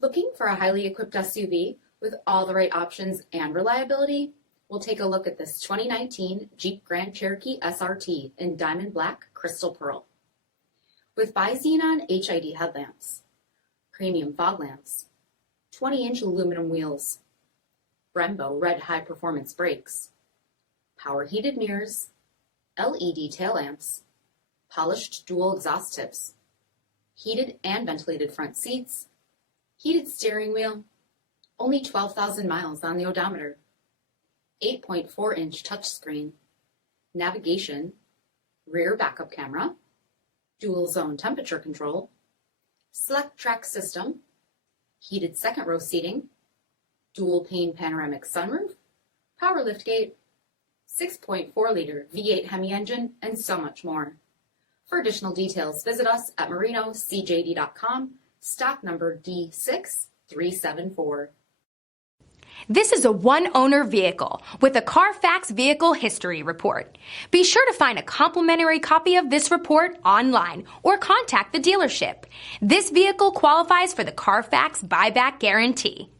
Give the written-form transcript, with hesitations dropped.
Looking for a highly equipped SUV with all the right options and reliability? We'll take a look at this 2019 Jeep Grand Cherokee SRT in Diamond Black Crystal Pearl. With bi-xenon HID headlamps, premium fog lamps, 20-inch aluminum wheels, Brembo red high-performance brakes, power heated mirrors, LED tail lamps, polished dual exhaust tips, heated and ventilated front seats, heated steering wheel, only 12,000 miles on the odometer, 8.4-inch touchscreen, navigation, rear backup camera, dual zone temperature control, SELEC-TRACK system, heated second row seating, dual-pane panoramic sunroof, power liftgate, 6.4-liter V8 HEMI engine, and so much more. For additional details, visit us at marinocjd.com, stock number D6374. This is a one-owner vehicle with a CARFAX vehicle history report. Be sure to find a complimentary copy of this report online or contact the dealership. This vehicle qualifies for the CARFAX buyback guarantee.